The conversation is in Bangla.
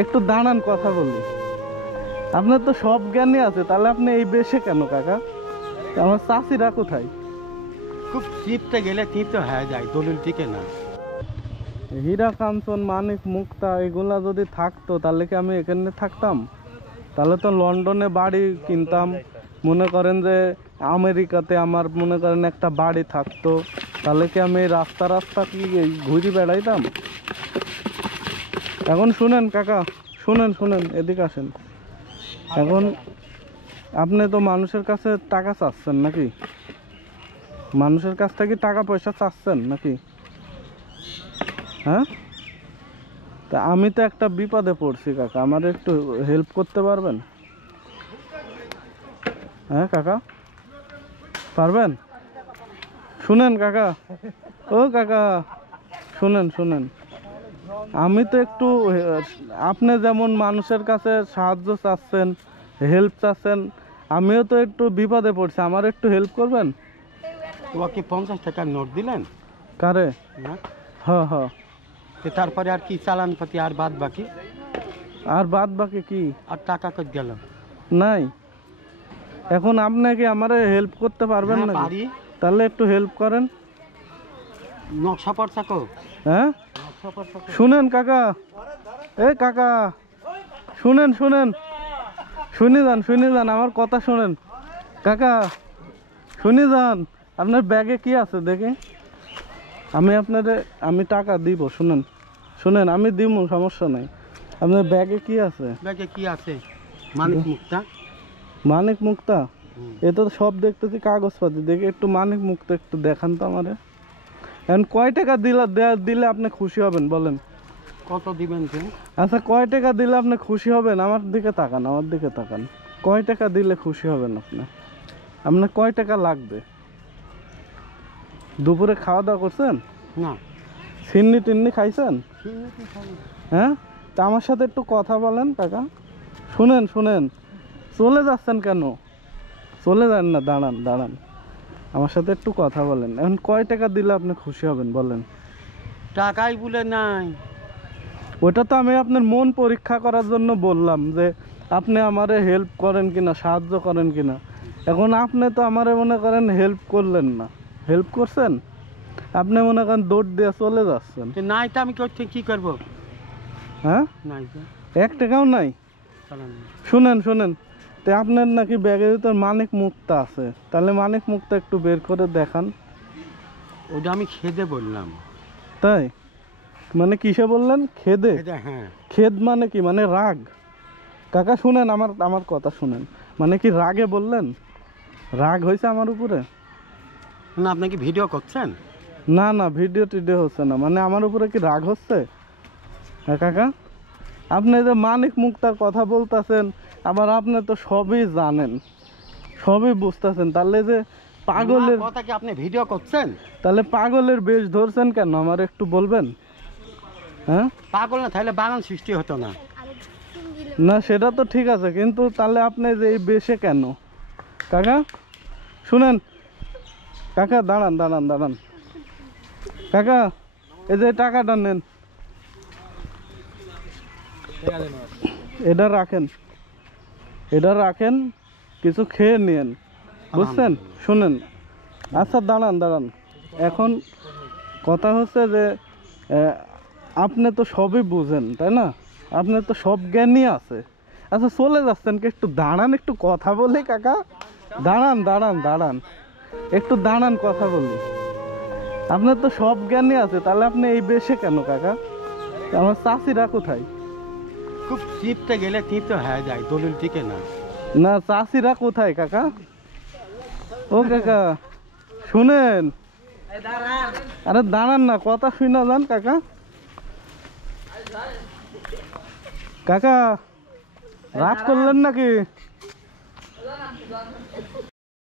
একটু দাঁড়ান, কথা বলি। আপনার তো সব জ্ঞানই আছে, তাহলে আপনি এই বেশে কেন কাকা? আমার চাষিরা কোথায়? খুব চিপতে গেলে চিপতে হয়ে যায়, দলিল টিকে না। হীরা কাঞ্চন, মানিক মুক্তা এগুলা যদি থাকতো তাহলে কি আমি এখানে থাকতাম? তাহলে তো লন্ডনে বাড়ি কিনতাম, মনে করেন যে আমেরিকাতে আমার মনে করেন একটা বাড়ি থাকতো, তাহলে কি আমি রাস্তা রাস্তা কি ঘুরে বেড়াইতাম? এখন শুনেন কাকা, শুনেন শুনেন, এদিকে আসেন। এখন আপনি তো মানুষের কাছে টাকা চাচ্ছেন নাকি? মানুষের কাছ থেকে টাকা পয়সা চাচ্ছেন নাকি? হ্যাঁ, তা আমি তো একটা বিপদে পড়ছি কাকা, আমার একটু হেল্প করতে পারবেন? হ্যাঁ কাকা, পারবেন? শুনেন কাকা, ও কাকা, শুনেন শুনেন, আমি তো একটু আপনি যেমন মানুষের কাছে সাহায্য চাচ্ছেন, হেল্প চাচ্ছেন, আমিও তো একটু বিপদে পড়ছি, আমার একটু হেল্প করবেন? ওকে 50 টাকার নোট দিলেন? কারে? না, হ্যাঁ হ্যাঁ। তারপরে আর কি চালান পাতি আর বাদ বাকি? আর বাদ বাকি কি? আর টাকা কত গেল? নাই। এখন আপনাকে আমারে হেল্প করতে পারবেন হ্যাঁ, না? পারি। তাহলে একটু হেল্প করেন। নকশা পড়ছা কো? হ্যাঁ, নকশা পড়ছা কো? শুনেন কাকা, এ কাকা, শুনেন শুনেন, শুনে যান আমার কথা শুনেন কাকা, শুনে যান। আপনার ব্যাগে কি আছে দেখে? আমি টাকা দিব, শুনেন শুনেন, আমি দিব, সমস্যা নাই। আপনার ব্যাগে কি আছে? ব্যাগে কি আছে? মানিক মুক্তা। মানিক মুক্তা? এ তো সব দেখতেছি কাগজপাতি, দেখে একটু মানিক মুক্তা একটু দেখান তো আমারে। এখন কয় টাকা দিলে আপনি খুশি হবেন বলেন? কত দিবেন কেন? আচ্ছা, কয় টাকা দিলে আপনি খুশি হবেন? আমার দিকে তাকান, আমার দিকে তাকান। কয় টাকা দিলে খুশি হবেন আপনি? আপনার কয় টাকা লাগবে? দুপুরে খাওয়া দাওয়া করছেন? না। সিন্নি টিন্নি খাইছেন? হ্যাঁ, তা আমার সাথে একটু কথা বলেন কাকা। শুনেন শুনেন, চলে যাচ্ছেন কেন? চলে যান না, দাঁড়ান দাঁড়ান, আমার সাথে একটু কথা বলেন। এখন কয় টাকা দিলে আপনি খুশি হবেন বলেন? টাকাই বলে নাই। ওটা তো আমি আপনার মন পরীক্ষা করার জন্য বললাম যে আপনি আমারে হেল্প করেন কিনা, সাহায্য করেন কিনা। এখন আপনি তো আমারে মনে করেন হেল্প করলেন না, হেল্প করছেন? আপনি মনে করেন দৌড় দিয়ে চলে যাচ্ছেন। নাই তো আমি করতে কি করব? হ্যাঁ, নাই তো। 1 টাকাও নাই? চালান। শুনেন শুনেন, তো আপনার নাকি ব্যাগের ভিতর মানিক মুক্তা আছে, তাহলে মানিক মুক্তা একটু বের করে দেখান। ওটা আমি খেদে বললাম। তাই? মানে কিসে বললেন? খেদে? খেদে, হ্যাঁ। খেদ মানে কি? মানে রাগ? কাকা শুনেন, আমার কথা শুনেন, মানে কি রাগে বললেন? রাগ হয়েছে আমার উপরে? না, আপনি কি ভিডিও করছেন? না না, ভিডিও টিডিও হচ্ছে না, মানে আমার উপরে কি রাগ হচ্ছে? হ্যাঁ কাকা, আপনি যে মানিক মুক্তার কথা বলতেছেন, আবার আপনি তো সবই জানেন, সবই বুঝতেছেন, তাহলে যে পাগলের কথা কি আপনি ভিডিও করছেন? তাহলে পাগলের বেশ ধরছেন কেন আমার একটু বলবেন? হ্যাঁ, পাগল না তাহলে বাগান সৃষ্টি হতো না। না সেটা তো ঠিক আছে, কিন্তু তাহলে আপনি যে এই বেশে কেন কাকা? শুনেন কাকা, দাঁড়ান দাঁড়ান দাঁড়ান কাকা, এই যে টাকাটা নেন, এটা রাখেন, এটা রাখেন, কিছু খেয়ে নিন, বুঝছেন? শুনেন, আচ্ছা দাঁড়ান দাঁড়ান, এখন কথা হচ্ছে যে আপনি তো সবই বুঝেন তাই না? আপনার তো সব জ্ঞানই আছে। আচ্ছা চলে যাচ্ছেন কি? একটু দাঁড়ান, একটু কথা বলি কাকা, দাঁড়ান দাঁড়ান দাঁড়ান, একটু দাঁড়ান, কথা বলি। আপনার তো সব জ্ঞানই আছে, তাহলে আপনি এই বেশে কেন কাকা? আমার চাষিরা কোথায়? খুব চিপতে গেলে চিপতে হয়ে যায়, দলিল টিকে না। না, চাষিরা কোথায় কাকা? ও কাকা শুনেন, আরে দাঁড়ান না, কথা শুনা যান কাকা। কাকা রাগ করলেন নাকি?